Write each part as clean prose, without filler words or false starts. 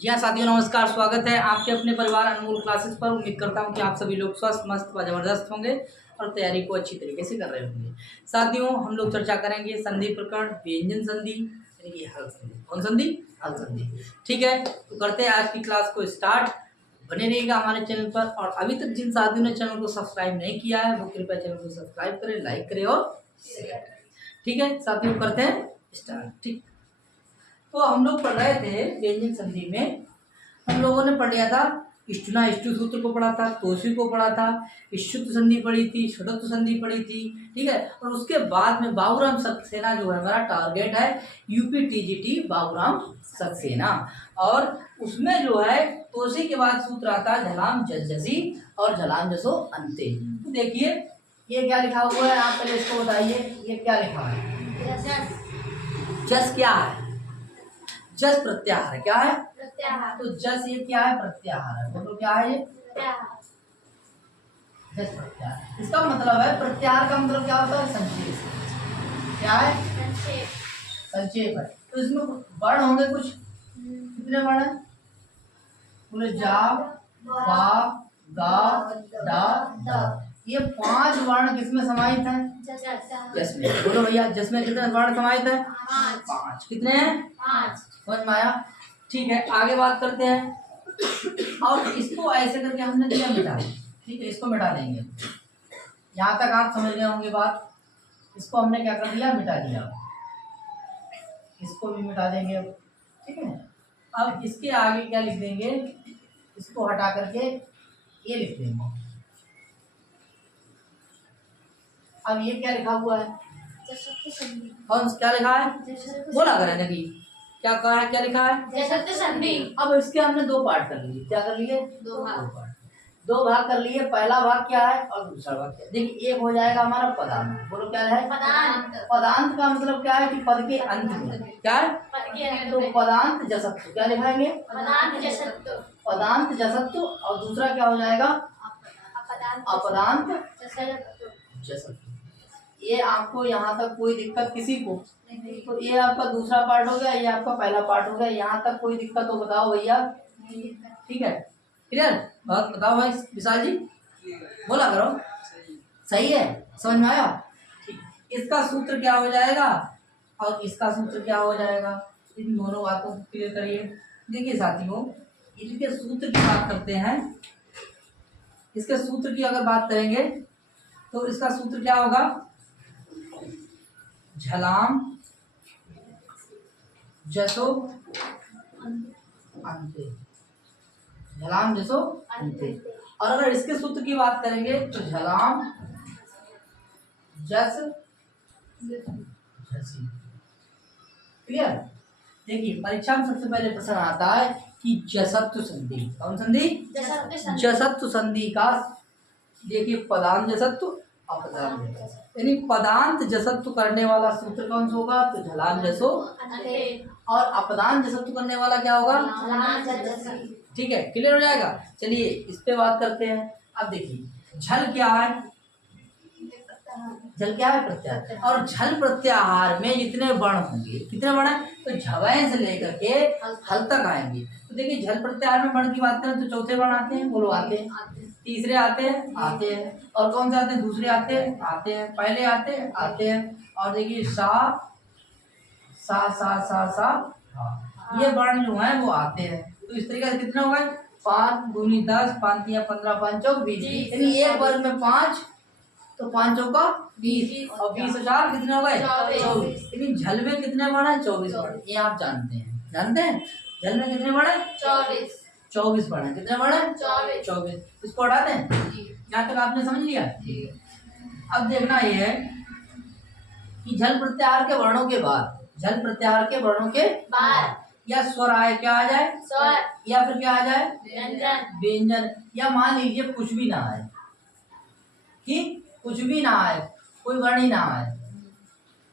जी हाँ साथियों, नमस्कार। स्वागत है आपके अपने परिवार अनमोल क्लासेस पर। उम्मीद करता हूँ कि आप सभी लोग स्वस्थ, मस्त व जबरदस्त होंगे और तैयारी को अच्छी तरीके से कर रहे होंगे। साथियों, हम लोग चर्चा करेंगे संधि प्रकरण, व्यंजन संधि यानी कि हल संधि। कौन संधि? हल संधि। ठीक है, तो करते हैं आज की क्लास को स्टार्ट। बने रहिएगा हमारे चैनल पर। और अभी तक जिन साथियों ने चैनल को सब्सक्राइब नहीं किया है वो कृपया चैनल को सब्सक्राइब करें, लाइक करें और शेयर करें। ठीक है साथियों, करते हैं स्टार्ट। ठीक, तो हम लोग पढ़ रहे थे व्यंजन संधि में। हम लोगों ने पढ़ लिया था इष्टुना इष्टु सूत्र को पढ़ा था, तोषी को पढ़ा था, इष्टुत संधि पढ़ी थी, षडत्व संधि पढ़ी थी। ठीक है, और उसके बाद में बाबूराम सक्सेना जो है हमारा टारगेट है यूपी टीजीटी बाबूराम सक्सेना। और उसमें जो है तोषी के बाद सूत्र आता है झलाम जसजसी और झलाम जसो अंते। तो देखिए ये क्या लिखा हुआ है, आप पहले इसको बताइए ये क्या लिखा है। जस क्या है? जस प्रत्याहार है। क्या है? प्रत्याहार। तो जस ये क्या है? प्रत्याहार है। तो क्या है ये? जस प्रत्याहार। इसका मतलब है प्रत्याहार का मतलब क्या होता है? संक्षेप। क्या है? संक्षेप है। तो इसमें वर्ण होंगे कुछ। कितने वर्ण है? बोले जा, पा, गा, डा, द। ये 5 वर्ण किसमें समाहित है? जस में। बोलो भैया, जस में कितने वर्ण समाहित है? 5। कितने हैं? 5। समझ में आया? ठीक है, आगे बात करते हैं। और इसको ऐसे करके हमने दिया मिटा। ठीक है, इसको मिटा देंगे। यहाँ तक आप समझ गए होंगे बात। इसको हमने क्या कर दिया? मिटा दिया। इसको भी मिटा देंगे। ठीक है, अब इसके आगे क्या लिख देंगे? इसको हटा करके ये लिख देंगे। अब ये क्या लिखा हुआ है? कौन क्या लिखा है? बोला करें नकी क्या कहा है, क्या लिखा है? जसत्व संधि। अब इसके हमने 2 पार्ट कर लिए। क्या कर लिए? 2 भाग। 2 भाग कर लिए। पहला भाग क्या है और दूसरा भाग क्या है? देखिए, एक हो जाएगा हमारा पदांत। बोलो क्या है? पदांत। पदांत का मतलब क्या है कि पद के अंत में। क्या है? पद के अंत। तो पदांत जसत्व क्या लिखाएंगे? पदांत जसत्व। पदांत जसत्व। और दूसरा क्या हो जाएगा? अपदांत जसत्व। ये आपको यहाँ तक कोई दिक्कत किसी को? तो ये आपका दूसरा पार्ट हो गया, ये आपका पहला पार्ट हो गया। यहाँ तक कोई दिक्कत हो बताओ भैया। ठीक है, क्लियर? बताओ भाई विशाल जी, बोला करो। सही है, समझ में आया? इसका सूत्र क्या हो जाएगा और इसका सूत्र क्या हो जाएगा? इन दोनों बातों को क्लियर करिए। देखिए साथियों, इनके सूत्र की बात करते हैं। इसके सूत्र की अगर बात करेंगे तो इसका सूत्र क्या होगा? झलाम जसो अंते। झलाम जसो अंते। और अगर इसके सूत्र की बात करेंगे तो झलाम जस झसी। क्लियर? देखिए, परीक्षा में सबसे पहले प्रश्न आता है कि जसत्व संधि। कौन संधि? जसत्व संधि का देखिए पदांत जसत्व, अपदांत जसत्व। यानी पदांत जसत्व करने वाला सूत्र कौन सा होगा? तो झलाम जसो। और अपदांत जसत्व करने वाला क्या होगा? ठीक है, क्लियर हो जाएगा। चलिए इस पे बात करते हैं। अब देखिए, झल क्या है? झल क्या है? प्रत्याहार। और झल प्रत्याहार में जितने वर्ण होंगे, कितने वर्ण है? तो झवैं से लेकर के हल तक आएंगे। तो देखिए, झल प्रत्याहार में वर्ण की बात करें तो चौथे वर्ण आते हैं। बोलो आते हैं। तीसरे आते हैं? आते हैं। और कौन से आते हैं? दूसरे आते हैं? आते हैं। पहले आते हैं? आते हैं। और देखिए सा सा सा सा सा, ये वर्ण जो है वो आते हैं। तो इस तरीके से कितने हो गए? 5 दूनी 10, 5 या 15, 5 चौक 20। यानी एक वर्ग में 5, तो 5 चौका 20 और 20 और 4 कितने हो गए? 24। लेकिन झल में कितने वर्ण है? 24 वर्ण। ये आप जानते हैं। जानते हैं झल में कितने वर्ण है? 24 वर्ण है। कितने वर्ण है? 24। इसको हटा दें। यहाँ तक आपने समझ लिया? अब देखना ये है कि झल प्रत्याहार के वर्णों के बाद, झल प्रत्याहार के वर्णों के बाद या स्वर आए, क्या आ जाए? स्वर। या फिर क्या आ जाए? व्यंजन। व्यंजन। या मान लीजिए कुछ भी ना आए, कि कुछ भी ना आए, कोई वर्ण ही ना आए।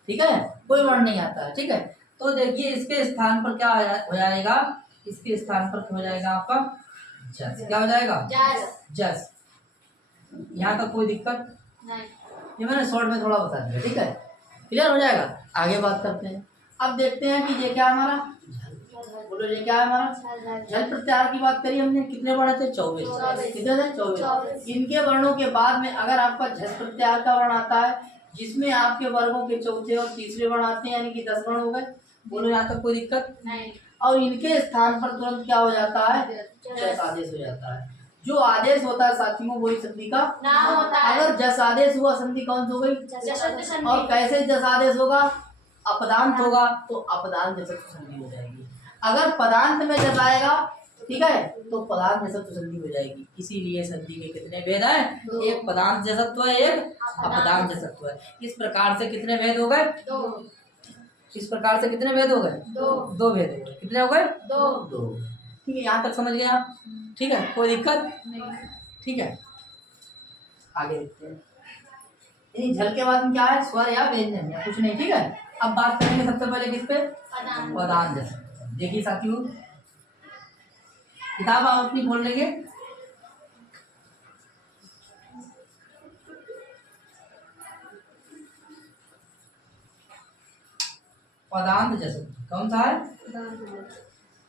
ठीक है, कोई वर्ण नहीं आता है। ठीक है, तो देखिए इसके स्थान पर क्या हो जाएगा? इसके स्थान पर हो जाएगा आपका जस। क्या हो जाएगा? जस। जस। यहाँ तक कोई दिक्कत नहीं? ये मैंने शॉर्ट में थोड़ा बता दिया। ठीक है, क्लियर हो जाएगा। आगे बात करते हैं। अब देखते हैं कि ये क्या हमारा बोलो ये क्या है हमारा झल प्रत्याहार की बात करी हमने, कितने वर्ण थे 24, कितने थे 24। इनके वर्णों के बाद में अगर आपका झल प्रत्याहार का वर्ण आता है जिसमें आपके वर्गों के चौथे और तीसरे वर्ण आते हैं, यानी कि 10 वर्ण हो गए। बोलो यहाँ तक कोई दिक्कत नहीं। और इनके स्थान पर तुरंत क्या हो जाता है, जस आदेश हो जाता है। जो आदेश होता है साथियों वही संधि का नाम होता है। अगर जस आदेश हुआ संधि कौन सी हो गई, और कैसे जस आदेश होगा, अपदांत होगा तो अपदांत जसत्व संधि हो जाएगी। अगर पदांत में जस आएगा, ठीक है, तो पदांत जसत्व संधि हो जाएगी। इसीलिए संधि के कितने भेद हैं, एक पदांत जसत्व है, एक अपदांत जसत्व है। इस प्रकार से कितने भेद हो गए, इस प्रकार से कितने भेद हो गए, दो भेद हो गए। कितने हो गए, दो। ठीक है, यहाँ तक समझ गए आप, ठीक है, कोई दिक्कत नहीं, ठीक है। आगे देखते हैं, यानी झल के बाद में क्या है, स्वर या व्यंजन या कुछ नहीं, ठीक है। अब बात करेंगे सबसे पहले किस पे, पदांत जसत्व। देखिए साथियों, किताब आप अपनी खोल लेंगे, पदांत जसत्व कौन सा है,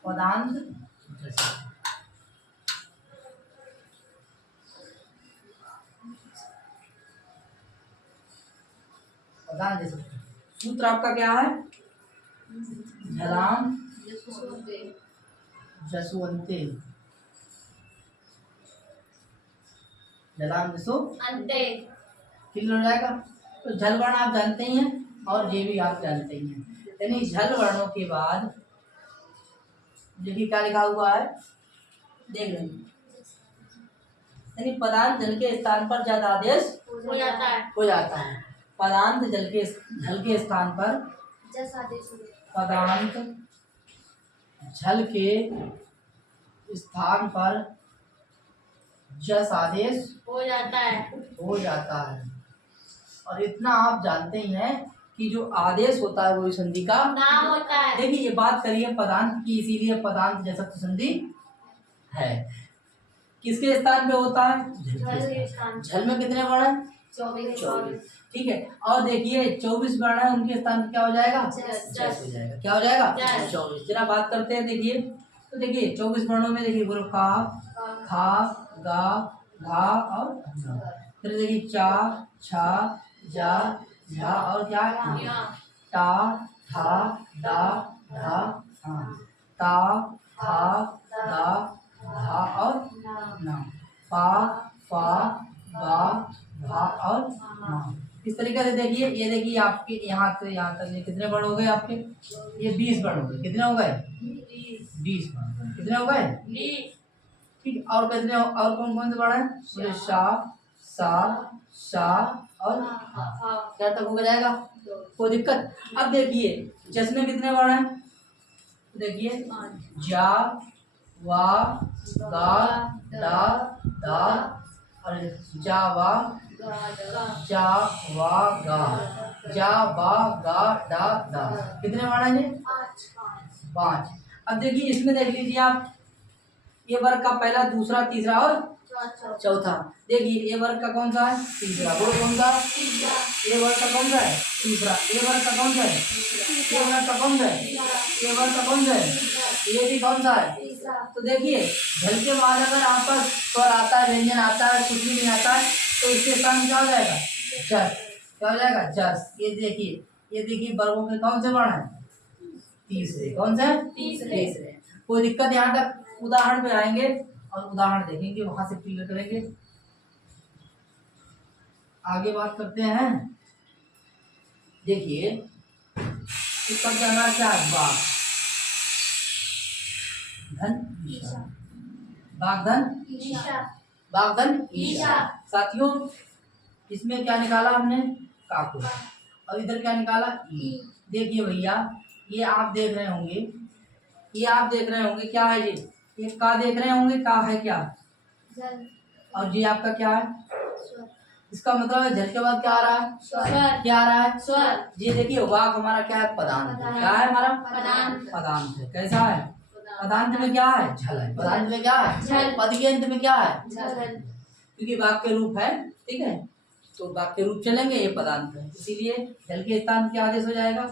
पदांत जसत्व। पदांत जसत्व सूत्र आपका क्या है, झलाम जसवंते, झलाम जसवंते क्लियर हो जाएगा। तो झल वर्ण आप जानते ही हैं और ये भी आप जानते ही हैं, यानी झल वर्णों के बाद देखिए क्या लिखा हुआ है, देख लेंगे, यानी पदांत जल के स्थान पर जस आदेश हो जाता है। पदांत जल के स्थान पर पदांत झल के स्थान पर जस आदेश हो जाता है। और इतना आप जानते ही हैं कि जो आदेश होता है वो संधि का नाम होता है। देखिए ये बात करिए पदांत की, इसीलिए पदांत जसत्व संधि है। किसके स्थान पे होता है, झल में कितने वर्ण हैं, 24, ठीक है। और देखिए 24 वर्ण है, उनके स्थान पे क्या हो जाएगा, जस हो जाएगा। क्या हो जाएगा, 24। जरा बात करते हैं, देखिए तो देखिए 24 वर्णों में देखिए बोलो का, खा, गा, घा और घा। फिर देखिए चा, छा, जा, झा और क्या, टा, था, डा, ढा, हाँ, ता, था, दा, धा और ना, पा, फा, बा, भा और ना। इस तरीके से देखिए, ये देखिए आपके यहाँ से यहाँ तक ये कितने वर्ण हो गए आपके, ये 20 वर्ण हो गए। कितने हो गए, 20 वर्ण। कितने हो गए, ठीक। और कितने, और कौन कौन से वर्ण है, बोले शा, सा, शा और क्या तक हो जाएगा, कोई दिक्कत। अब देखिए जस में कितने वर्ण हैं, देखिए जा, वा, गा, डा, दा और जा, वा, जा, वा, गा, जा, वा, गा, डा, दा। कितने वर्ण हैं, 5। अब देखिए इसमें देख लीजिए आप, ये वर्ग का पहला, दूसरा, तीसरा और चौथा। देखिए ये वर्ग का कौन सा है, तीसरा। बोलो कौन सा, ये वर्ग का कौन सा है, तीसरा। ये वर्ग का कौन सा है, ये वर्ग का कौन सा है, ये वर्ग का कौन सा है, ये भी कौन सा है। तो देखिए झल के बाद अगर आपका स्वर आता है, व्यंजन आता है, कुछ भी नहीं आता है, तो इसके स्थान क्या हो जाएगा, जस। क्या हो जाएगा, जस। ये देखिए वर्गों के कौन से वर्ण है, तीसरे। कौन से, तीसरे। कोई दिक्कत, यहाँ तक उदाहरण पे आएंगे और उदाहरण देखेंगे, वहां से क्लियर करेंगे। आगे बात करते हैं, देखिए इसका कहना क्या है, बाघ धन ईशा, बाघ धन ईशा। साथियों इसमें क्या निकाला हमने, काको, और इधर क्या निकाला, ई। देखिए भैया ये आप देख रहे होंगे, ये आप देख रहे होंगे क्या है, ये का देख रहे होंगे, का है क्या, और ये आपका क्या है, इसका मतलब है झल के बाद क्या आ रहा है, स्वर। क्या आ रहा है, स्वर। ये देखिए वाक हमारा क्या है, पदांत। क्या है हमारा, पदांत है। कैसा है, पदांत में क्या है, झल है। पदांत में क्या है, झल। पद के अंत में क्या है, झल, क्योंकि वाक्य रूप है, ठीक है, तो वाक्य रूप चलेंगे, ये पदांत है, इसीलिए झल के स्थान क्या आदेश हो जाएगा,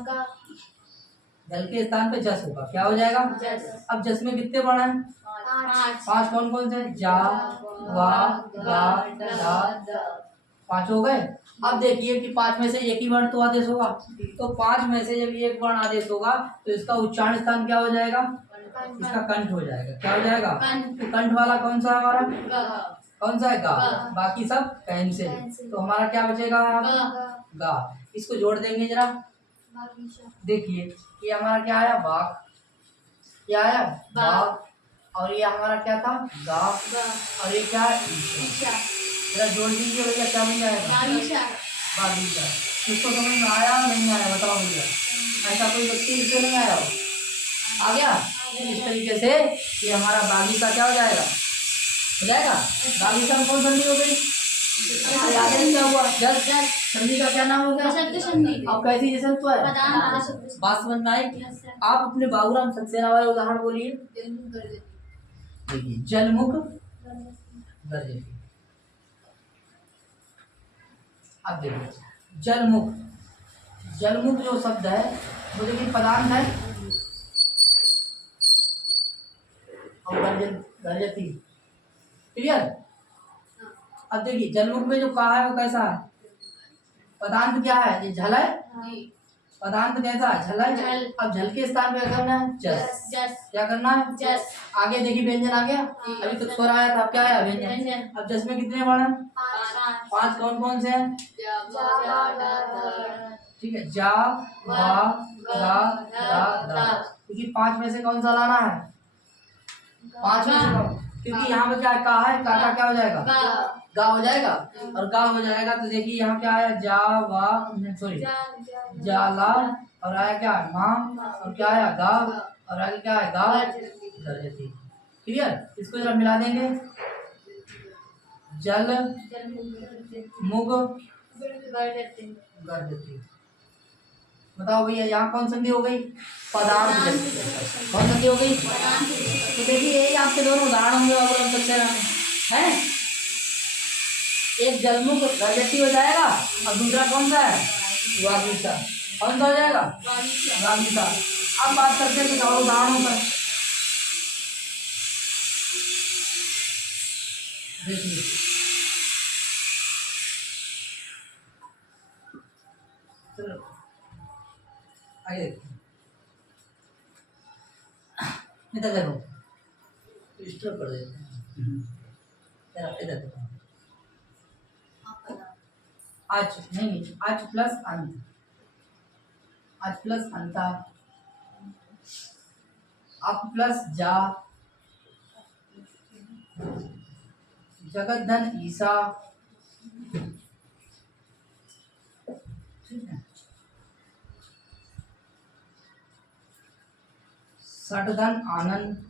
झल के स्थान पे जस होगा, क्या हो जाएगा? जस। अब जस में कितने वर्ण हैं? 5 कौन कौन से? जा, वा, गा, दा, 5 हो गए। अब देखिए कि 5 में से एक ही वर्ण तो आदेश होगा, तो 5 में से जब एक वर्ण आदेश होगा तो इसका उच्चारण स्थान क्या हो जाएगा? इसका कंठ हो जाएगा। क्या हो जाएगा? तो कंठ वाला कौन सा है हमारा? कौन सा है? गा। बाकी सब कैंसिल, तो हमारा क्या बचेगा? गा। इसको जोड़ देंगे जरा, देखिए ये हमारा क्या आया? बाघ। क्या आया? बाघ। और ये हमारा क्या था? गा। और ये क्या है? ईशा। जरा जोड़ दीजिए भैया, क्या बन जाएगा? बागीचा। इसको समझ में आया नहीं आया बताओ भैया? ऐसा कोई व्यक्ति इससे नहीं आया हो? आ गया? इस तरीके से ये हमारा बागीचा क्या हो जाएगा? हो जाएगा। बागीचा में कौन संधि हो गई? अरे आगे क्या हुआ? जल। संधि का क्या नाम हो गया? अब कैसी जैसे तो है बात समझ में आई? आप अपने बाबूराम सक्सेना वाले उदाहरण बोलिए। देखिए जलमुख गर्जती। अब देखिए जलमुख, जलमुख जो शब्द है वो देखिए पदार्थ है और गर्जती। क्लियर? अब देखिए जलमुख में जो कहा है वो कैसा है? पदांत क्या है? ये झल है। पदांत कैसा है? झल है। अब झल के स्थान पे क्या करना है? जस। क्या करना है? जस। आगे देखिए व्यंजन आ गया, अभी तक स्वर आया था, अब क्या आया? व्यंजन। अब जस में कितने वर्ण हैं? 5 कौन कौन से हैं? ठीक है, जा, वा, गा, दा। क्योंकि 5 में से कौन सा लाना है? 5 में से कौन? क्योंकि यहाँ पे क्या कहा है? का क्या हो जाएगा? गा हो जाएगा। और गा हो जाएगा तो देखिए यहाँ क्या आया? जा, वा, सॉरी जाला, और आया क्या? माँ, और क्या आया? गा, और आगे क्या है? गा गर्जती। क्लियर? इसको जरा मिला देंगे। जल मुग गर्जती। बताओ भैया यहाँ कौन संधि हो गई? पदार्थ। कौन संधि हो गई? तो देखिए यही आपके दोनों उदाहरण होंगे अगर हम सकते हैं। एक जलमुख गर्जती हो जाएगा और दूसरा कौन सा है? वागीचा। कौन सा हो जाएगा? वागीचा। अब बात करते हैं कुछ और उदाहरणों पर। देखिए चलो आगे इधर देखो, डिस्टर्ब कर देते हैं। इधर देखो, आज नहीं, आज प्लस अंत, आज प्लस अंता, अब प्लस जा, जगत धन ईसा, ठीक है, सठ धन आनंद,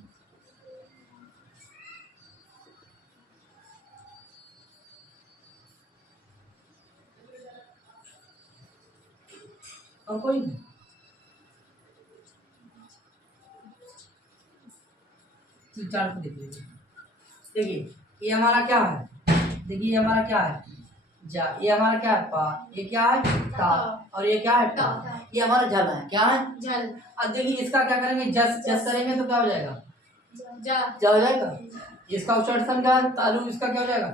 और कोई नहीं। चार को देख लीजिए। देखिए ये हमारा क्या है? देखिए ये हमारा क्या है? जा। ये हमारा क्या है? पा। ये क्या है? ता। और ये क्या है? टा। ये हमारा जल है। क्या है? जल। अब देखिए इसका क्या करेंगे? जस। जस करेंगे तो क्या हो जाएगा? जा हो जाएगा। इसका उच्चारण क्या है? तालु। इसका क्या हो जाएगा?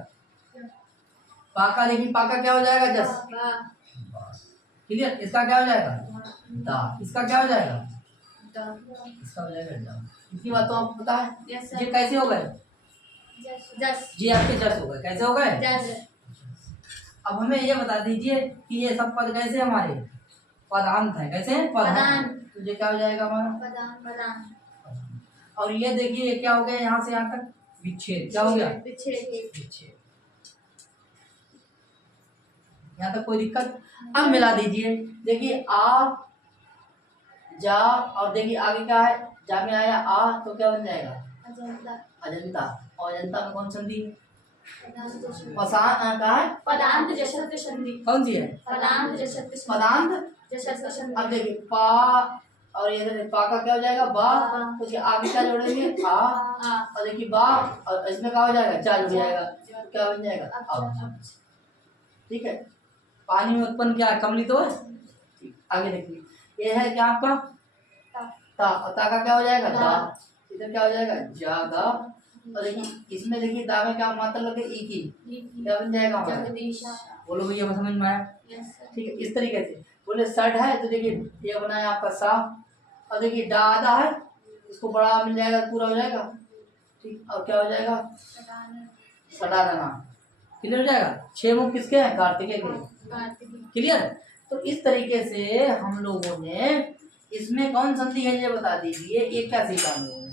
पाका। देखिए पाका क्या हो जाएगा? जस। क्लियर? इसका क्या हो जाएगा? दा। इसका क्या हो जाएगा? इसका हो जाएगा दा। इतनी बात तो आपको पता है? ये कैसे हो गए? जस। जी आपके जस हो गए। कैसे हो गए? जस। अब हमें ये बता दीजिए कि ये सब पद कैसे हमारे पदांत है। कैसे हैं? पदांत। तो ये क्या हो जाएगा हमारा? पदांत। और ये देखिए क्या हो गया? यहाँ से यहाँ तक विच्छेद। क्या हो गया? विच्छेद। यहाँ तक कोई दिक्कत? अब मिला दीजिए। देखिए आ, जा, और देखिए आगे क्या है? जा में आया आ तो क्या बन जाएगा? अजंता। और अजंता में कौन संधि? पदांत कहाँ है? पदांत जशत्व संधि। कौन सी है? पदांत जशत्व संधि। पदांत जशत्व संधि। अब देखिए पा, और ये देखिए पा का क्या हो जाएगा? बा। तो उसके आगे क्या जोड़ेंगे? आ। और देखिए बा, और इसमें क्या हो जाएगा? जा जुड़ जाएगा। तो क्या बन जाएगा? अब। ठीक है। पानी में उत्पन्न क्या है? कमली तो है। आगे देखिए ये है क्या आपका? ता, और ता का क्या हो जाएगा दा, दा। इधर क्या हो जाएगा जा दा, और देखिए इसमें देखिए दा में क्या मात्रा लगे ई की, क्या बन जाएगा हमारा? जगदीश। बोलो भैया समझ में आया? Yes sir. ठीक है, इस तरीके से बोले सड है तो देखिए ये बना है आपका सा, और देखिए डा आधा है, इसको बड़ा मिल जाएगा, पूरा हो जाएगा। ठीक, और क्या हो जाएगा? सडाना। क्लियर हो जाएगा? 6 मुख किसके हैं? कार्तिकेय के। क्लियर? तो इस तरीके से हम लोगों ने इसमें कौन संधि है ये बता दीजिए। एक क्या सीखा हम लोगों ने?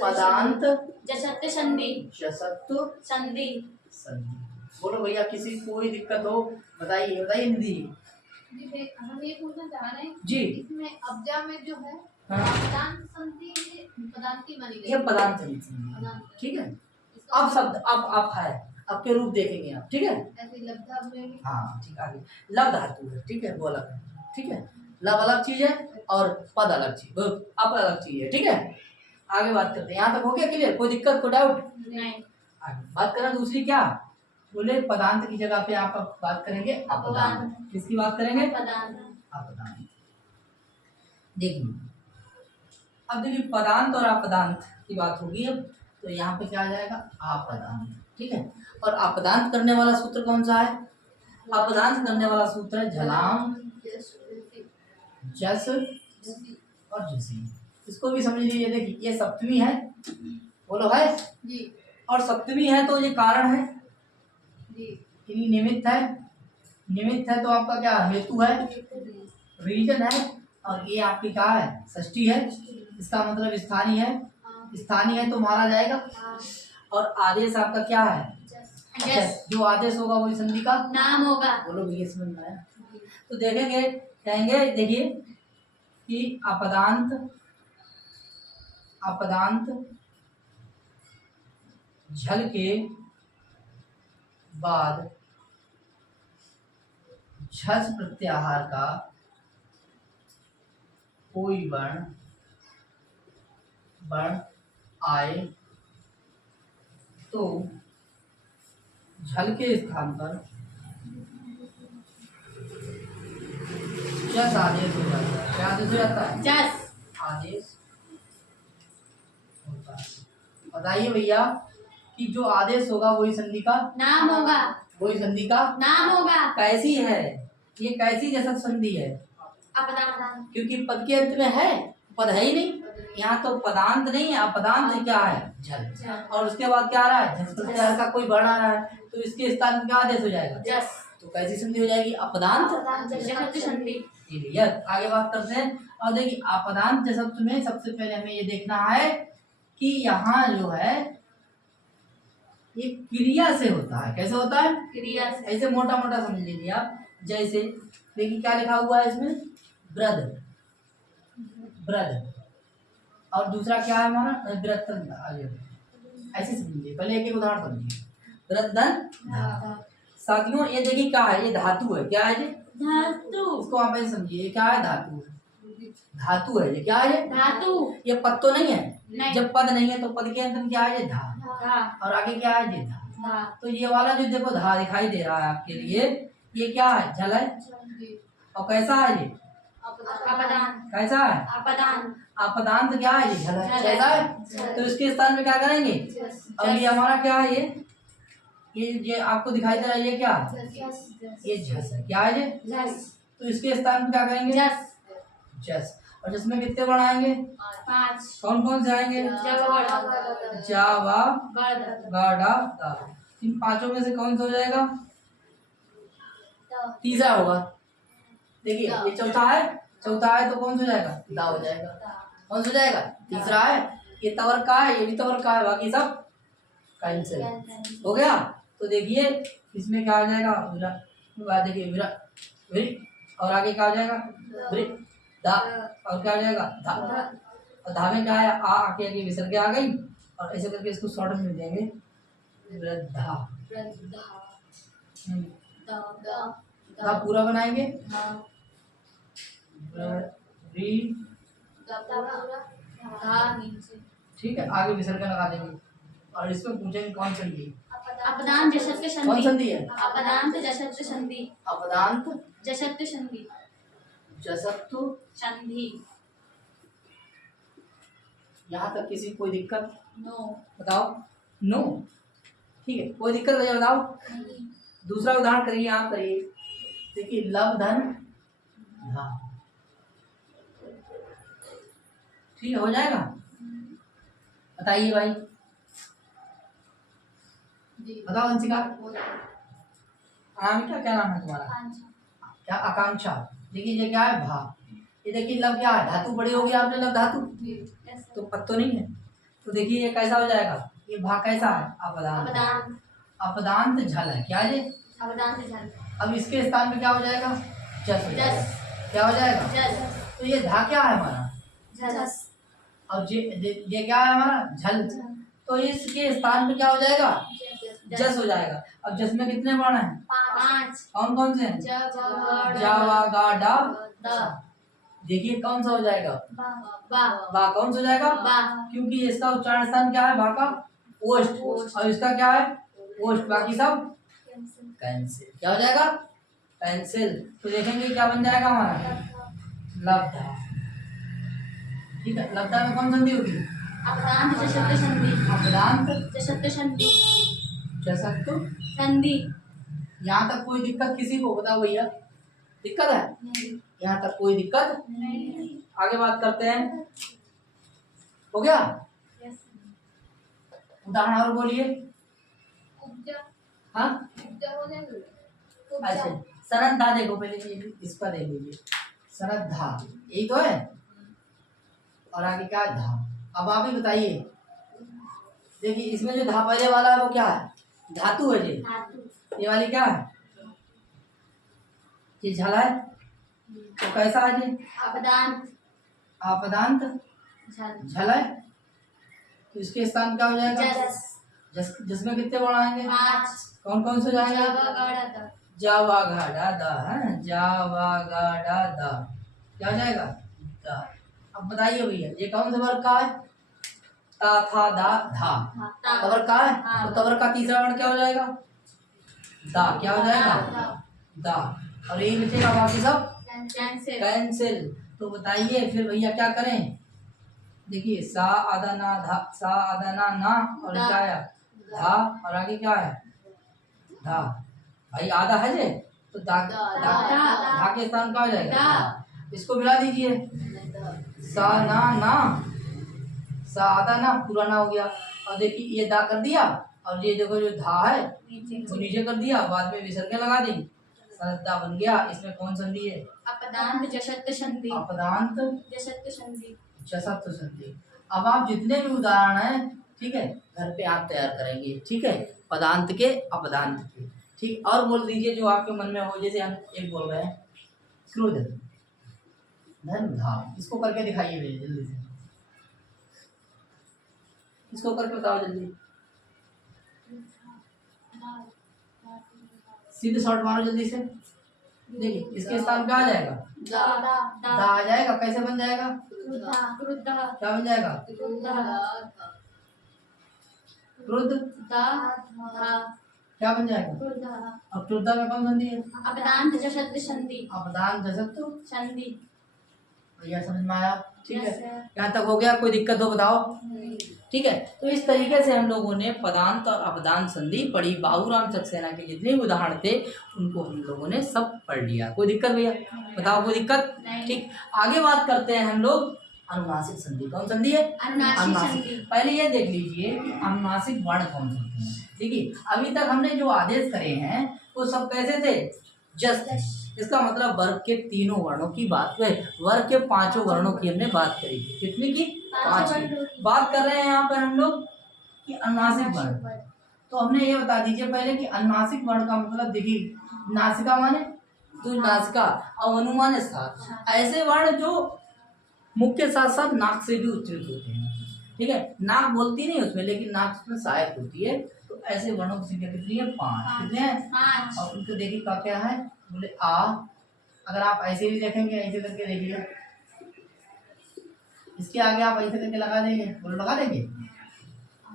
पदांत, जसत्व संधि। जसत्व संधि। संधि। बोलो भैया किसी को कोई दिक्कत हो बताइए, बताइए निधि हम ये पूछना चाह रहे हैं जी। इसमें अब्जा में जो है हाँ। पदांत संधि पदांत की मानी ये गई पदांत संधि है, ठीक है। अब शब्द अब है, अब के रूप देखेंगे आप, ठीक है। ऐसे लब्धा में भी हाँ ठीक, आगे लव धातु है, ठीक है, वो अलग है, ठीक है। लव अलग चीज है और पद अलग चीज, वो अब अलग चीज है, ठीक है। आगे बात करते हैं, यहाँ तक हो गया क्लियर? कोई दिक्कत, कोई डाउट? नहीं। आगे बात करें दूसरी, क्या बोले? पदांत की जगह पे आप बात करेंगे अपदांत। किसकी बात करेंगे? पदांत। अपदांत। देखिए अब देखिए पदांत और अपदांत की बात होगी अब, तो यहाँ पे क्या आ जाएगा? अपदांत, ठीक है। और अपदांत करने वाला सूत्र कौन सा है? अपदांत करने वाला सूत्र है झलाम, जस और झसी। इसको भी समझ लीजिए। देखिए ये सप्तमी है, बोलो है जी और सप्तमी है तो ये कारण है, जी यानी निमित्त है। निमित्त है तो आपका क्या हेतु है, रीजन है, और ये आपकी क्या है? षष्ठी है, इसका मतलब स्थानीय है। स्थानीय है तो मारा जाएगा। और आदेश आपका क्या है? जस। जो आदेश होगा वही संधि का नाम होगा। बोलो भैया समझ में आया? तो देखेंगे, कहेंगे देखिए कि अपदांत, अपदांत झल के बाद झस प्रत्याहार का कोई वर्ण आए तो झल के स्थान पर जस आदेश हो जाता है। क्या आदेश हो जाता है? जस। आदेश होता है। बताइए भैया कि जो आदेश होगा वही संधि का नाम होगा। वही संधि का नाम होगा। कैसी है ये? कैसी जैसा संधि है? अपदांत। क्योंकि पद के अंत में है, पद है ही नहीं। यहाँ तो पदांत नहीं है, अपदांत क्या है? झल। और उसके बाद क्या आ रहा है? झस प्रत्याहार का कोई वर्ण आ रहा है, तो इसके स्थान में क्या आदेश हो जाएगा? जस। तो कैसी संधि हो जाएगी? अपदांत जसत्व संधि। क्लियर? आगे बात करते हैं। और देखिए अपदांत जसत्व में सबसे पहले हमें ये देखना है कि यहाँ जो है ये क्रिया से होता है। कैसे होता है? क्रिया से। ऐसे मोटा मोटा समझ लीजिए आप। जैसे देखिए क्या लिखा हुआ है इसमें? ब्रद, ब्रद, और दूसरा क्या है हमारा? वृत्तन। आगे ऐसे समझिए, पहले एक एक उदाहरण समझिए। वृद्धन। साथियों ये देखिए क्या है? ये धातु है। क्या है ये? धातु। इसको आप ऐसे समझिए, ये क्या है? धातु है। धातु है ये। क्या है ये? धातु। ये पद तो नहीं है। नहीं। जब पद नहीं है तो पद के अंत में क्या है? ये धा। धा। और आगे क्या है? ये धा। धा। तो ये वाला जो देखो धा दिखाई दे रहा है आपके लिए, ये क्या है? झल है। और कैसा है ये? अपदांत। कैसा है? अपदांत। अपदांत क्या है? ये झल है। झल है। कैसा है? तो इसके स्थान में क्या करेंगे? और ये हमारा क्या है? ये आपको दिखाई दे रहा है, ये क्या है? ये झस है। क्या है ये? जस। तो इसके स्थान में क्या करेंगे? जस। जस। और जिसमें कितने वर्ण आएंगे? 5। कौन कौन से आएंगे? जा, वा, गा, डा, दा। इन पांचों में से कौन सा हो जाएगा? तीसरा होगा। देखिए ये चौथा है, चौथा है तो कौन सा हो जाएगा? दा हो जाएगा। कौन सा हो जाएगा? तीसरा है। ये तवर का है, ये भी तवर का है, बाकी सब कैंसिल हो गया। तो देखिए इसमें क्या आ जाएगा? देखिए और आगे क्या आ जाएगा? दा। और क्या आ जाएगा? धा। और धा में क्या है? आ आके आगे विसर्ग आ गई, और ऐसे करके इसको शॉर्ट में देंगे वृद्धा। धा पूरा बनाएंगे। ठीक है, आगे विसर्ग लगा देंगे। और इसमें पूछेंगे कौन संधि? अपदांत जसत्व कौन संधि। संधि है? अपदांत जसत्व संधि। अपदांत जसत्व संधि। जसत्व संधि। यहाँ तक किसी को कोई दिक्कत? नो। बताओ। नो, ठीक है, कोई दिक्कत भैया बताओ। नहीं। दूसरा उदाहरण करिए, आप करिए। देखिए लब धन धा, ठीक है, हो जाएगा? बताइए भाई, जी बताओ अंशिका। हो जाएगा। अनामिका क्या नाम है तुम्हारा? आकांक्षा। क्या? आकांक्षा। देखिए ये क्या है? भा। ये देखिए लब क्या है? धातु बड़ी होगी आपने, लब धातु जी यस तो पत्तो नहीं है। तो देखिए ये कैसा हो जाएगा? ये भा कैसा है? अपदान। अपदान। अपदांत झल है, क्या है ये? अपदान से जल। अब इसके स्थान पे क्या हो जाएगा? जस हो जाएगा। जस। क्या हो जाएगा? जस। तो ये धा क्या है हमारा? जस। और ये क्या है हमारा? झल। तो इसके स्थान पे क्या हो जाएगा? जस हो जाएगा। अब जस में कितने वर्ण हैं? 5। कौन कौन से हैं? जा वा गा डा सा। देखिए कौन सा हो जाएगा? बा। बा। कौन सा हो जाएगा? बा। क्योंकि इसका उच्चारण स्थान क्या है? बा का ओष्ठ, और इसका क्या है? ओष्ठ। बाकी सब कैंसिल। क्या हो जाएगा? कैंसिल। तो देखेंगे क्या बन जाएगा हमारा? लब्धा। ठीक है, लब्धा में कौन संधि होगी? अपदान जशत्व संधि। अपदांत जशत्व संधि। जसत्व संधि। यहाँ तक कोई दिक्कत किसी को? बताओ भैया, दिक्कत है? नहीं। यहाँ तक कोई दिक्कत? नहीं। आगे बात करते हैं। हो गया? यस। उदाहरण और बोलिए। उपजा। हाँ उपजा हो जाएगा। अच्छा, श्रद्धा देखो पहले, इसका देख लीजिए। श्रद्धा यही तो है, और आगे क्या है? धा। अब आप ही बताइए। देखिए इसमें जो धा पहले वाला है वो क्या है? धातु है जी। धातु। ये वाली क्या है? ये झल है। तो कैसा है जी? अपदान। अपदांत झल। झल है। तो इसके स्थान क्या हो जाएगा? जस। जिसमें कितने वर्ण आएंगे? 5। कौन कौन से जाएंगे? जावा गाड़ा दा। जावा घाड़ा दा है। जावा गाड़ा दा क्या हो जाएगा? दा। अब बताइए भैया ये कौन से वर्ग का है? ता था दा धा। तवर का है, तो तवर का तीसरा वर्ण क्या हो जाएगा? दा। क्या हो जाएगा? दा। और यही बचेगा, बाकी सब कैंसिल। कैंसिल। तो बताइए फिर भैया क्या करें? देखिए सा आधा ना धा, सा आधा ना ना, और क्या है? धा, और आगे क्या है? धा। भाई आधा है जे, तो दा धा के स्थान क्या हो जाएगा? इसको मिला दीजिए। सा ना ना, सा आधा ना पूरा ना हो गया, और देखिए ये दा कर दिया, और ये देखो जो धा है वो नीचे कर दिया, बाद में विसर्ग लगा दी, श्रद्धा बन गया। इसमें कौन संधि है? अपदान जशत्व संधि। अपदांत जशत्व संधि। जसत्व संधि। अब आप जितने भी उदाहरण हैं, ठीक है, घर पे आप तैयार करेंगे, ठीक है, पदांत के अपदांत के, ठीक। और बोल दीजिए जो आपके मन में हो, जैसे हम एक बोल रहे हैं क्रोध धन धा, इसको करके दिखाइए मेरे जल्दी से, इसको करके बताओ जल्दी, सीधे शॉर्ट मारो जल्दी से। देखिए इसके स्थान पे आ जाएगा? दा आ जाएगा। कैसे बन जाएगा? क्या बन जाएगा? क्रुद्ध। क्या बन जाएगा? अब क्रुद्धा में कौन संधि है? अपदान जशत्व संधि। अपदान जसत्व संधि। भैया समझ में आया? ठीक है, Yes, sir. यहाँ तक हो गया? कोई दिक्कत हो बताओ? ठीक है, तो इस तरीके से हम लोगों ने पदांत और अपदान संधि पढ़ी। बाबूराम सक्सेना के जितने भी उदाहरण थे उनको हम लोगों ने सब पढ़ लिया। कोई दिक्कत भैया? बताओ, कोई दिक्कत? ठीक, आगे बात करते हैं हम लोग अनुनासिक संधि। कौन संधि है? अनुनासिक संधि। पहले ये देख लीजिए कि अनुनासिक वर्ण कौन से होते हैं। देखिए अभी तक हमने जो आदेश करे हैं वो सब कैसे थे? जस्ट थे। इसका मतलब वर्ग के तीनों वर्णों की बात है, वर्ग के पांचों वर्णों की हमने बात करी। कितनी की? 5 की। बात कर रहे हैं यहाँ पर हम लोग कि अनुनासिक वर्ण। तो हमने ये बता दीजिए पहले कि अनुनासिक वर्ण का मतलब, देखिए नासिका माने तो नासिका, और अनु माने साथ, ऐसे वर्ण जो मुख के साथ साथ नाक से भी उच्चरित होते हैं। ठीक है, नाक बोलती नहीं उसमें, लेकिन नाक उसमें सहायक होती है। तो ऐसे वर्णों की संख्या कितनी है? 5। कितने हैं? 5। और उनको देखिए क्या क्या है? बोले आ। अगर आप ऐसे भी देखेंगे, ऐसे करके देखिए, इसके आगे आप ऐसे करके लगा देंगे, बोलो लगा देंगे,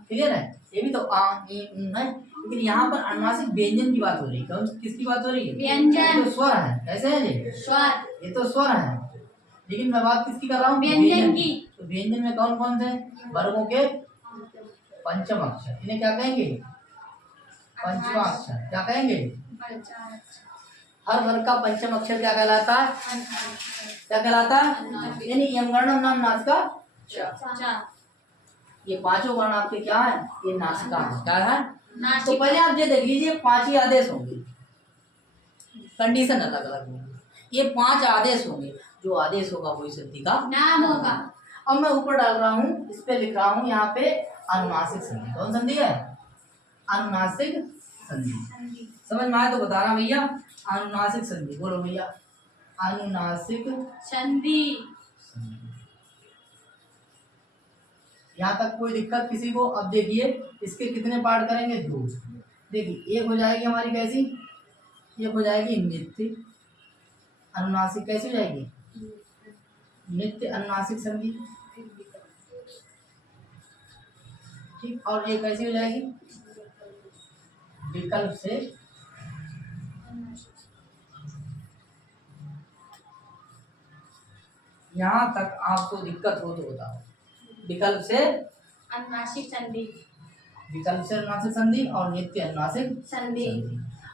क्लियर है? ये भी तो आ ई है, लेकिन यहाँ पर अनुनासिक व्यंजन की बात हो रही है। कौन किसकी बात हो रही है? व्यंजन। तो स्वर है। कैसे है ये? स्वर। ये तो स्वर है, लेकिन मैं बात किसकी कर रहा हूँ? व्यंजन की। तो व्यंजन में कौन कौन से वर्गों के पंचम अक्षर, इन्हें क्या कहेंगे? पंचमा अक्षर। क्या कहेंगे? हर वर्ग का पंचम अक्षर क्या कहलाता है? क्या कहलाता है? यानी यमगणम नाम नासिका च। ये पांचों वर्ण आपके क्या है? ये नासिका है। क्या है? तो पहले आप ये देख लीजिए, 5 ही आदेश होंगे, कंडीशन अलग अलग होंगी। ये 5 आदेश होंगे, जो आदेश होगा वही संधि का नाम होगा। अब मैं ऊपर डाल रहा हूँ, इस पे लिख रहा हूँ यहाँ पे अनुनासिक संधि। कौन संधि है? अनुनासिक संधि। समझ में आया तो बता रहा भैया, अनुनासिक संधि। बोलो भैया, अनुनासिक संधि। यहाँ तक कोई दिक्कत किसी को? अब देखिए इसके कितने पार्ट करेंगे? 2। देखिए एक हो जाएगी हमारी कैसी, एक हो जाएगी नित्य अनुनासिक। कैसी हो जाएगी? नित्य अनुनासिक संधि। ठीक, और ये कैसी हो जाएगी? विकल्प से यहाँ तक आपको दिक्कत हो तो बताओ। विकल्प से अनुनासिक संधि। विकल्प से अनुनासिक संधि और नित्य अनुनासिक संधि।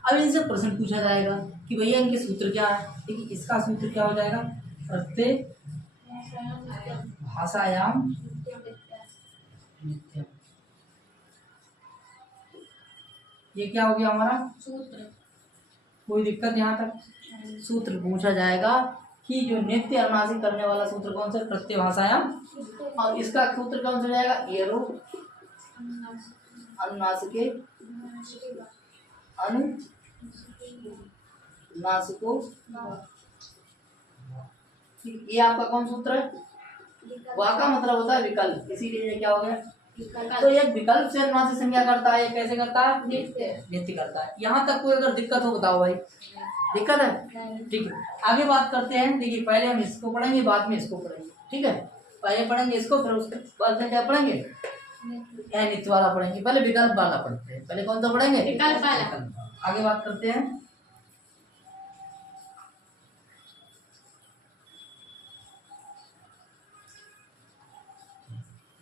अब इनसे प्रश्न पूछा जाएगा कि भैया इनके सूत्र क्या है। देखिए इसका सूत्र क्या हो जाएगा? प्रत्यय भाषायाम नित्यम। ये क्या हो गया हमारा सूत्र। कोई दिक्कत? यहाँ तक सूत्र पूछा जाएगा कि जो नित्य अनुनासिक करने वाला सूत्र कौन सा? प्रत्यय भाषायाम। और इसका सूत्र कौन सा जाएगा? एरो अनुनासिके अनुनासिको। ये आपका कौन सूत्र है? वा का मतलब होता है विकल्प, इसीलिए ये क्या हो गया? तो ये विकल्प से अनुनासिक संज्ञा करता है। ये कैसे करता है? नित्य करता है। यहाँ तक कोई अगर दिक्कत हो बताओ भाई। दिक्कत है? ठीक है, आगे बात करते हैं। देखिए पहले हम इसको पढ़ेंगे, बाद में इसको पढ़ेंगे। ठीक है, पहले पढ़ेंगे इसको, फिर उसके बाद में क्या पढ़ेंगे? या नित्य वाला पढ़ेंगे। पहले विकल्प वाला पढ़ते हैं। पहले कौन सा पढ़ेंगे? विकल्प वाला। आगे बात करते हैं।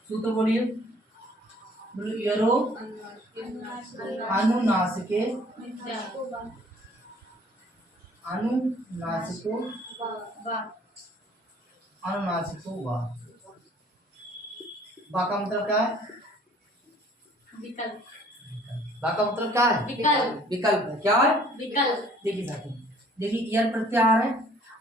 सूत्र बोलिए। यरो अनुनासिके अनुनासिको अनुनासिको वा। वा का मतलब क्या है? विकल्प। वा का मतलब क्या है? विकल्प। विकल्प क्या है? विकल्प। देखिए साथियों, देखिए यर प्रत्याहार है,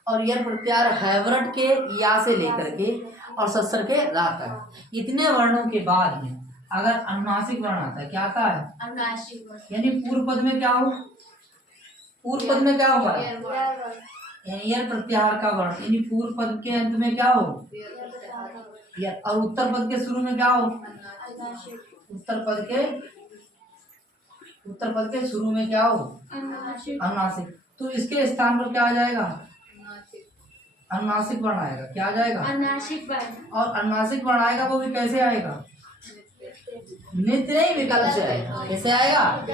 और यर प्रत्याहार हैवरट के या से लेकर के और सस्सर के रा तक, इतने वर्णों के बाद में अगर अनुनासिक वर्ण आता है, क्या आता है? अनुनासिक वर्ण। यानी पूर्व पद में क्या हो? पूर्व पद में क्या होगा? यानी यर प्रत्याहार का वर्ण, यानी पूर्व पद के अंत में क्या हो? यर। और उत्तर पद के शुरू में क्या हो? उत्तर पद के शुरू में क्या हो? अनुनासिक। तो इसके स्थान पर क्या आ जाएगा? अनुनासिक वर्ण आएगा। क्या आ जाएगा? अनुनासिक वर्ण। और अनुनासिक वर्ण आएगा वो भी कैसे आएगा? नित्य नहीं, विकल्प से आएगा। कैसे आएगा?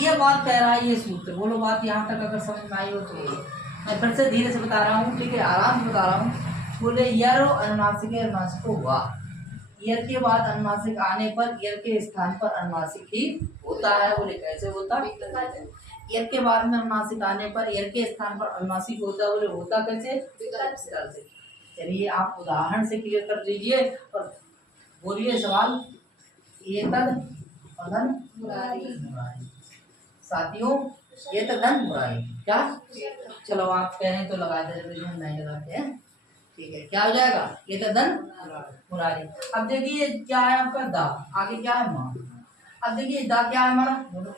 ये बात कह रहा है ये सूत्र। बोलो बात यहाँ तक अगर समझ में आई हो तो। मैं फिर से धीरे से बता रहा हूँ, ठीक है, आराम से बता रहा हूँ। बोले यरो अनुनासिक अनुनासिको हुआ। यर के बाद अनुनासिक आने पर यर के स्थान पर अनुनासिक ही होता है। बोले कैसे होता है? यर के बाद में अनुनासिक आने पर यर के स्थान पर अनुनासिक होता है। बोले होता कैसे? विकल्प से। चलिए आप उदाहरण से क्लियर कर लीजिए और बोलिए सवाल। एतद अधन मुरारी। साथियों एतद धन मुरारी। क्या? चलो आप कह रहे हैं तो लगा दे, नहीं लगाते हैं। ठीक है, क्या हो जाएगा? एतद धन मुरारी। अब देखिए क्या है आपका? दा। आगे क्या है? माँ। अब देखिए दा क्या है हमारा? बोलो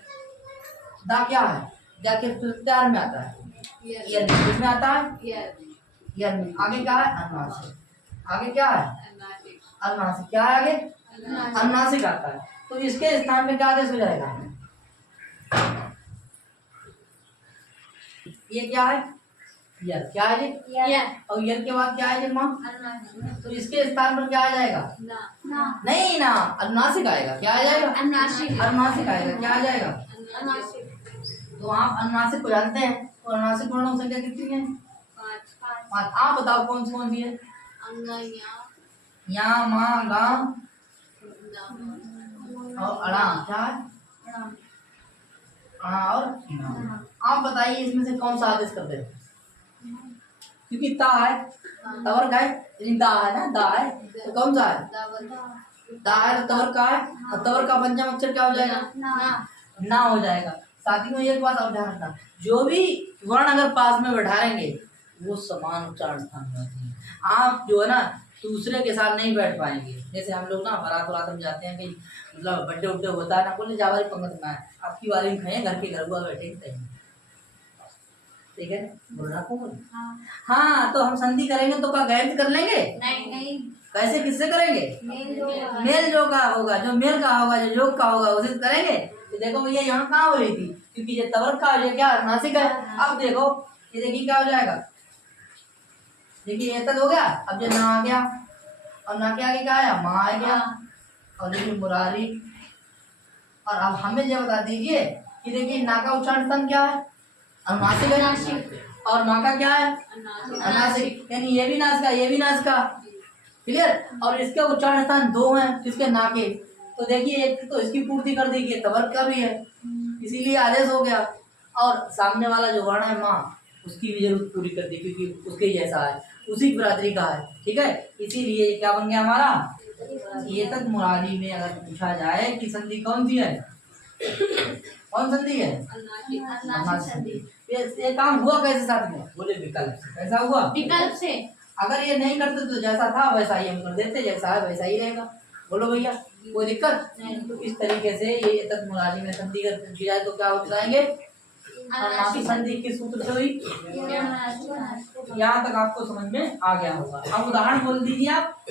दा क्या है? दा के प्रत्याहार में आता है, यर में आता है, यर में। आगे क्या है? अनुनासिक। आगे क्या है? अनुनासिक। क्या है आगे? अनुनासिक आता है। तो इसके स्थान में क्या आदेश हो जाएगा? ये क्या है? यर। क्या है ये? और यर के बाद क्या है ये? माँ। तो इसके स्थान पर क्या आ जाएगा? नहीं ना, अनुनासिक आएगा। क्या आ जाएगा? अनुनासिक आएगा। क्या आ जाएगा? तो आप अनुनासिक को जानते हैं, तो अनुनासिक वर्णों संख्या कितनी है? 5। आप बताओ कौन सी है? या मा गा और अड़ा क्या है? अड़ा और ईना। आप बताइए इसमें से कौन सा आदेश करते हैं? क्योंकि ता है, तवर का है, यानी दा है ना, दा है तो कौन सा है? दा है तो तवर का है, और तवर का पंचम अक्षर क्या हो जाएगा? ना हो जाएगा। साथ ही में एक बात और ध्यान रखना, जो भी वर्ण अगर पास में बैठाएंगे वो समान उच्चारण स्थान में होती है। आप जो है ना दूसरे के साथ नहीं बैठ पाएंगे। जैसे हम लोग ना बारात वारात में जाते हैं, कहीं मतलब बर्थडे उड्डे होता है ना, बोले जावारी पंगत में है, आपकी वाली में खाए घर के घर हुआ बैठे कहीं, ठीक है बोलना को बोल। हाँ तो हम संधि करेंगे तो क्या गैर कर लेंगे? नहीं कैसे किससे करेंगे? मेल जो का होगा, जो मेल का होगा, जो योग का होगा उसे करेंगे। तो देखो भैया यहाँ कहाँ हो रही थी, क्योंकि ये तवर का ये क्या नासिक है। अब देखो ये देखिए क्या हो जाएगा, देखिए ये तक हो गया। अब जो ना आ गया और ना के आगे क्या आया? माँ आ गया। और देखिए मुरारी। और अब हमें ये बता दीजिए कि देखिए ना का उच्चारण स्थान क्या है? अनुनासिक है। और माँ का क्या है? अनासिक। यानी ये भी नासिका ये भी नासिका, क्लियर। और इसके उच्चारण स्थान दो हैं किसके? ना के। तो देखिए एक तो इसकी पूर्ति कर दी, तवर का भी है, इसीलिए आदेश हो गया। और सामने वाला जो वर्ण है माँ, उसकी भी जरूरत पूरी कर दी क्योंकि उसके जैसा है, उसी बरादरी का है, ठीक है। इसीलिए क्या बन गया हमारा? ये तक मुरारी में अगर पूछा जाए कि संधि कौन सी है, कौन संधि है? अनुनासिक संधि। ये काम हुआ कैसे साथ में? बोले विकल्प से। कैसा हुआ? विकल्प से। अगर ये नहीं करते तो जैसा था वैसा ही हम कर देते, जैसा है वैसा ही रहेगा। बोलो भैया कोई दिक्कत नहीं। तो इस तरीके से ये तक मुरारी में संधि अगर पूछी जाए तो क्या हो जाएंगे? अनुनासिक संधि किस सूत्र से हुई? यहाँ तक आपको समझ में आ गया होगा। अब उदाहरण बोल दीजिए आप।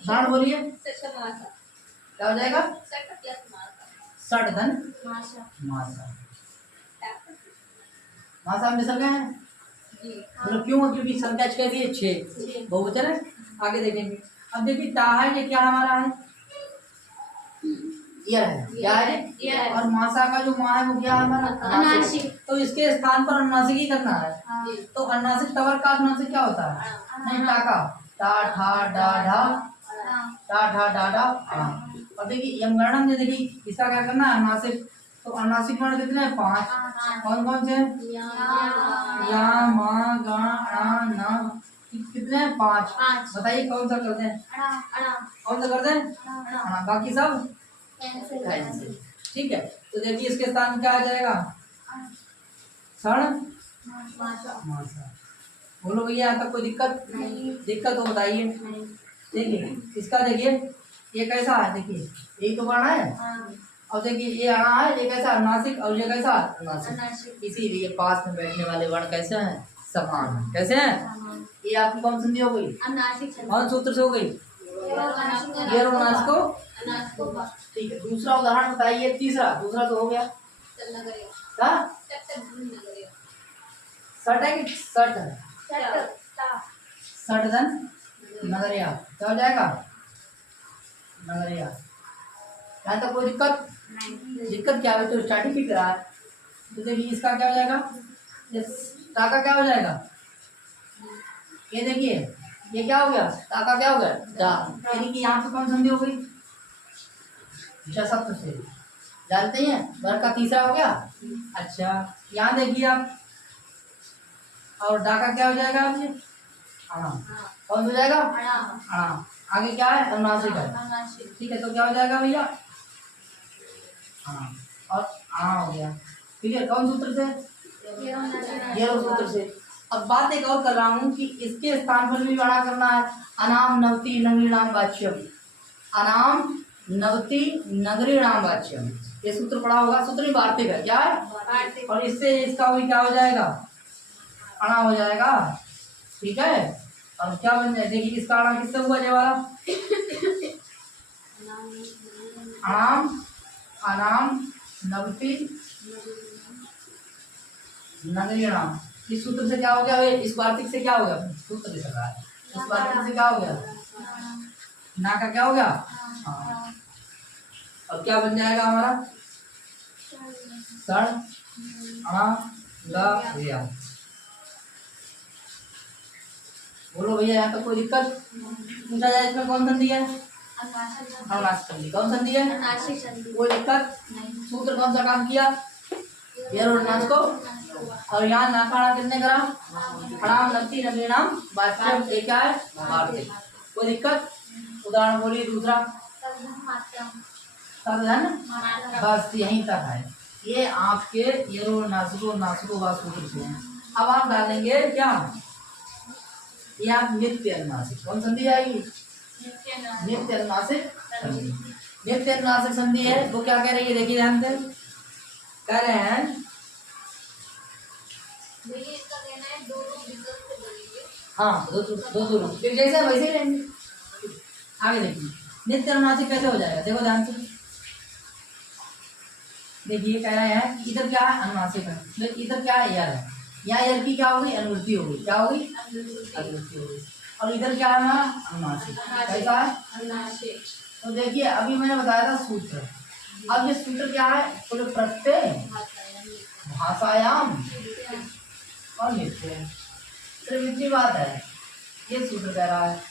उदाहरण बोलिए, क्या हो जाएगा? सटधन मासा। मासा में संज्ञा है, मतलब क्यों? क्योंकि संख्या कहती है 6, बहुवचन है। आगे देखेंगे। अब देखिए ता है, ये क्या हमारा है? यह है, क्या है? और मासा का जो माँ है वो क्या है हमारा? अनुनासिक। तो इसके स्थान पर अनुनासिक ही करना है। तो अनुनासिक तवर का अनुनासिक क्या होता है? नहीं, टाका टा ठा डा ढा, टा ठा डा डा हाँ। और देखिए यमगणन में देखिए इसका क्या करना है? अनुनासिक। तो अनुनासिक वर्ण कितने हैं? 5। कौन कौन से? या मा गा अणा ना, कितने हैं? 5। बताइए कौन सा करते हैं? कौन सा करते हैं? अणा। बाकी सब कैंसिल, ठीक है। तो देखिए इसके स्थान क्या आ जाएगा? क्षण मासा। बोलो भैया यहाँ तक कोई दिक्कत? दिक्कत हो बताइए। देखिए इसका देखिए ये कैसा है, देखिए यही तो वर्ण है। और देखिए ये अणा है, ये कैसा? अनुनासिक। और ये कैसा? अनुनासिक। इसीलिए पास में बैठने वाले वर्ण कैसे हैं? समान है। कैसे हैं? ये आपकी कौन संधि हो गई? कौन सूत्र से हो गई? ये अनुनासिक को, ठीक है। दूसरा उदाहरण बताइए, तीसरा। दूसरा तो हो गया क्या? सट है कि सट है? सटधन नगरिया। क्या हो जाएगा? नगरिया। यहाँ तक कोई दिक्कत? दिक्कत क्या है? तो स्टार्टिंग भी करा है। तो देखिए इसका क्या हो जाएगा? टाका क्या हो जाएगा? ये देखिए ये क्या हो गया? टाका क्या हो गया? डा। यानी कि यहाँ पे कौन संधि हो गई? शब्द से। जानते हैं वर्ग का तीसरा हो गया। अच्छा यहाँ देखिए आप, और डाका क्या हो जाएगा आपसे? अणा। कौन हो जाएगा? अणा। आगे क्या है? अनुनासिक है, ठीक है। तो क्या हो जाएगा भैया? हाँ, और अणा हो गया, ठीक है। कौन सूत्र से? ये सूत्र से। अब बात एक और कर रहा हूँ कि इसके स्थान पर भी बड़ा करना है। अनाम नवति नगरीणाम वाच्यम। अनाम नवति नगरीणाम वाच्यम, ये सूत्र पढ़ा होगा। सूत्र ही वार्तिक है, क्या है? और इससे इसका भी क्या हो जाएगा? अणा हो जाएगा, ठीक है। और क्या बन जाए? देखिए इसका अणा किससे हुआ? ये वाला अनाम, अनाम नवति नगरीणाम। इस सूत्र से क्या हो गया? इस वार्तिक से क्या हो गया? सूत्र लिख रहा है। इस वार्तिक से क्या हो गया? ना का क्या हो गया? हाँ। अब क्या बन जाएगा हमारा? सण अणा गा रिया। बोलो भैया, यहाँ तक कोई दिक्कत? पूछा जाए इसमें कौन संधि है? अनुनासिक संधि। कौन संधि है? अनुनासिक संधि। कोई दिक्कत? नहीं। सूत्र कौन सा काम किया? यर और नास को। और यहाँ नाकाड़ा कितने करा? प्रणाम नक्ति नवीनाम वास्तव ये क्या है? वार्तिक। कोई दिक्कत? उदाहरण बोलिए दूसरा। साधन बस यहीं तक है। ये आपके यरो नासिको नासिको वास्तु से हैं। अब आप डालेंगे क्या? ये आप नित्य अनुनासिक। कौन संधि आएगी? नित्य अनुनासिक संधि। नित्य अनुनासिक संधि है वो क्या कह रही है? देखिए ध्यान से कह रहे हैं। भैया इसका कहना है दो विकल्प से बनेंगे। हाँ, दो रूप जैसे वैसे ही रहेंगे। आगे देखिए नित्य अनुनासिक कैसे हो जाएगा? देखो ध्यान से देखिए, कह रहे हैं कि इधर क्या है? अनुनासिक है। तो इधर क्या है? यर है। यहाँ यर की क्या होगी? अनुवृत्ति होगी। क्या होगी? अनुवृत्ति होगी। और इधर क्या है हमारा? अनुनासिक। कैसा है? अनुनासिक। तो देखिए अभी मैंने बताया था सूत्र। अब ये सूत्र क्या है? बोले प्रत्यय भाषायाम और नित्य। सिर्फ इतनी बात है। ये सूत्र कह रहा है,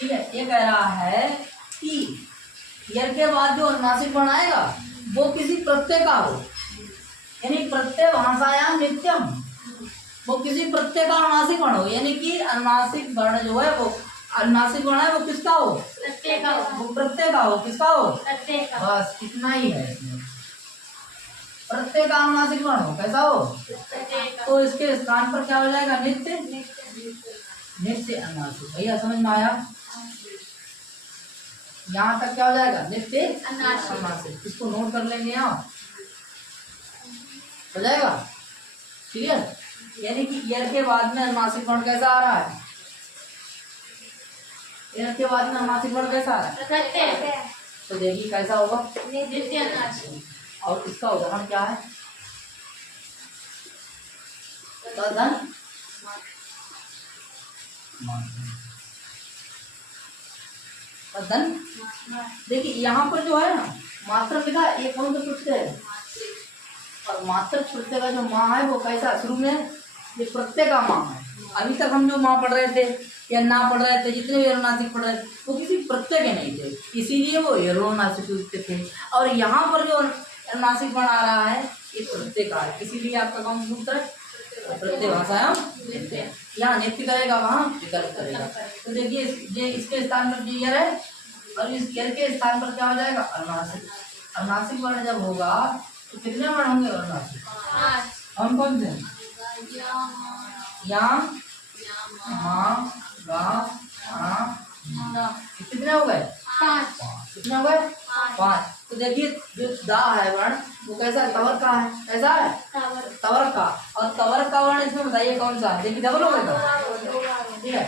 ठीक है। ये कह रहा है कि यर के बाद जो अनुनासिक वर्ण आएगा वो किसी प्रत्यय का हो, यानी प्रत्यय भाषायाम नित्यम, वो किसी प्रत्यय का अनुनासिक वर्ण हो। यानी कि अनुनासिक वर्ण जो है वो अनुनासिक वर्ण है वो किसका हो? प्रत्यय का हो। वो प्रत्यय का हो। किसका हो? प्रत्यय का। बस इतना ही है इसमें। प्रत्यय का अनुनासिक वर्ण हो। कैसा हो? प्रत्यय का। तो इसके स्थान पर क्या हो जाएगा? नित्य। नित्य अनुनासिक। भैया समझ में आया? यहाँ तक क्या हो जाएगा? नित्य अनुनासिक। इसको नोट कर लेंगे आप, हो जाएगा क्लियर। यानी कि यर के बाद में अनुनासिक वर्ण कैसा आ रहा है? यर के बाद में अनुनासिक वर्ण कैसा आ रहा है? प्रत्यय। तो देखिए कैसा होगा? नित्य अनुनासिक। और इसका उदाहरण क्या है? तदन तदन। देखिए यहाँ पर जो है ना मात्रक लिखा है, ये कौन सा प्रत्यय है? और मात्रक प्रत्यय का जो माँ है वो कैसा? शुरू में ये प्रत्यय का माँ है। अभी तक हम जो माँ पढ़ रहे थे या ना पढ़ रहे थे, जितने भी अनुनासिक पढ़ रहे थे वो किसी प्रत्यय के नहीं थे, इसीलिए वो अनुनासिक थे। और यहाँ पर जो अनुनासिक वर्ण आ रहा है ये प्रत्यय का है, इसीलिए आपका कौन सा सूत्र है? प्रत्यय भाषायाम नित्य। यहाँ नित्य करेगा, वहाँ विकल्प करेगा। तो देखिए ये इसके स्थान पर यर है और इस यर के स्थान पर क्या हो जाएगा? अनुनासिक। अनुनासिक वर्ण जब होगा तो कितने वर्ण होंगे अनुनासिक? कौन कौन से? या, मा, गा, कितने हो गए? 5। कितने हो गए? 5। तो देखिए जो दा है वर्ण वो कैसा है? तवर का है। कैसा है? तवर का। और तवर का वर्ण इसमें बताइए कौन सा है? देखिए डबल हो गया, ठीक है।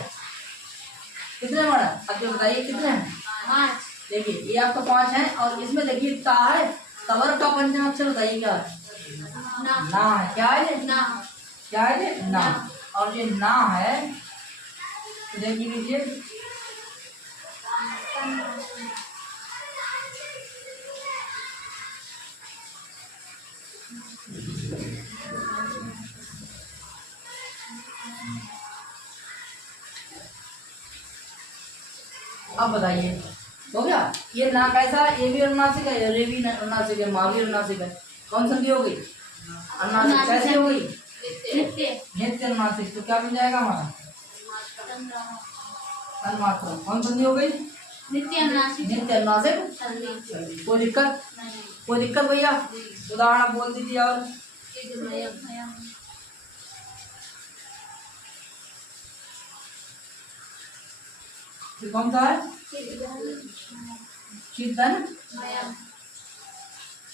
कितने वर्ण? अब जो बताइए कितने हैं? 5। देखिए ये आपका 5 है। और इसमें देखिए ता है, तवर का पंचम अक्षर बताइए क्या है? ना है। क्या है? ना। क्या है? ना। और ये ना है तो देखिए लीजिए अब बताइए हो गया? ये ना कैसा? ये भी अनुनासिक है, ये भी अनुनासिक है, माँ भी अनुनासिक है। कौन संधि हो गई? अनुनासिक। कैसी हो गई? नित्य अनुनासिक। तो क्या बन जाएगा हमारा? तन्मात्रा। कौन संधि हो गई? नित्य अनुनासिक। नित्य अनुनासिक। कोई दिक्कत? कोई दिक्कत भैया? उदाहरण बोल दीजिए। और कौन सा है? चिदन।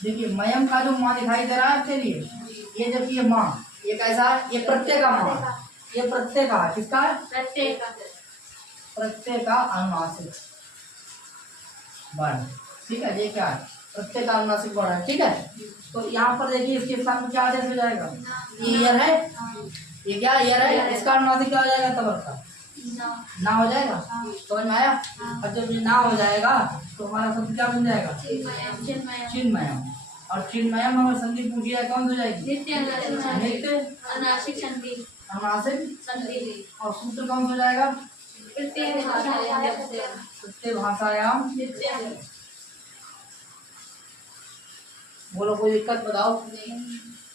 देखिए मयम का जो माँ दिखाई दे रहा है आपके लिए, ये देखिए माँ, ये कैसा है? ये प्रत्यय का माँ है। ये प्रत्यय का है। किसका है? प्रत्यय का। प्रत्यय का अनुनासिक वर्ण, ठीक है। ये क्या है? प्रत्यय का अनुनासिक वर्ण है, ठीक है। तो यहाँ पर देखिए इसके स्थान में क्या आदेश हो जाएगा? ये यर है, ये क्या यर है? इसका अनुनासिक क्या हो जाएगा? तवर का ना हो जाएगा। समझ में आया? और जब ये ना हो जाएगा तो हमारा शब्द क्या बन जाएगा? चिन्मयम। और चिन्मयम अगर संधि पूछी जाए कौन हो जाएगी? नित्य अनुनासिक। नित्य अनुनासिक संधि। अनुनासिक संधि। और सूत्र कौन हो जाएगा? प्रत्यय भाषायां नित्यं। प्रत्यय भाषायाम नित्यं। बोलो, कोई दिक्कत बताओ?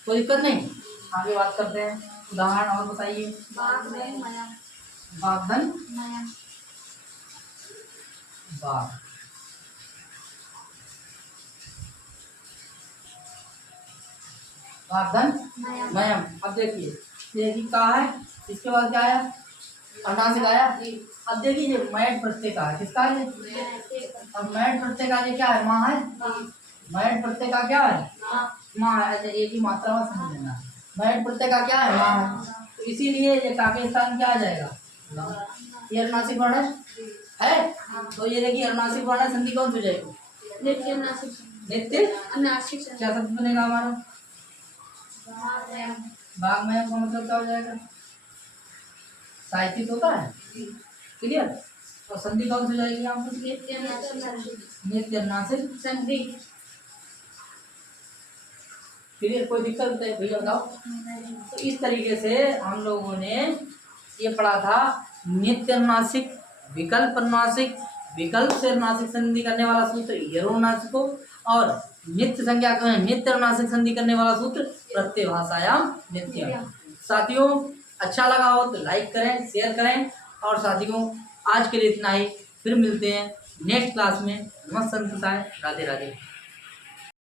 कोई दिक्कत नहीं, आगे बात करते हैं। उदाहरण और बताइए। वाग्मयं मयं वाग्धन मयं वाग, वाग्धन मयं मयम। अब देखिए, देखिए कहा है, इसके बाद क्या आया? अनुनासिक आया। अब देखिए ये मैट प्रत्यय का है, किसका है? अब मैट प्रत्यय का ये क्या है? माँ है। मैट प्रत्यय का क्या है? माँ है। अच्छा, एक ही मात्रा में समझ लेना। मैट प्रत्यय का क्या है? माँ है। तो इसीलिए ये का के स्थान क्या आ जाएगा? ये अनुनासिक वर्ण है। तो ये देखिए अनुनासिक वर्ण संधि कौन सी हो जाएगी? नित्य नासिक। नित्य। अनासिक। क्या शब्द बनेगा हमारा? वाग्मयं। वाग्मय का मतलब क्या हो जाएगा? साहित्यिक होता है। क्लियर। और संधि कौन सी हो जाएगी यहाँ पर? नित्य नासिक। नित्य अनुनासिक संधि। क्लियर। कोई दिक्कत है भैया बताओ? तो इस तरीके से हम लोगों ने ये पढ़ा था नित्य अनुनासिक, विकल्प अनुनासिक, विकल्प से अनुनासिक संधि करने वाला सूत्र यरोनासिको, और नित्य संज्ञा नित्य अनुनासिक संधि करने वाला सूत्र प्रत्यय भाषायाम नित्यम। साथियों, अच्छा लगा हो तो लाइक करें, शेयर करें। और साथियों, आज के लिए इतना ही। फिर मिलते हैं नेक्स्ट क्लास में। नमस्ते, राधे राधे।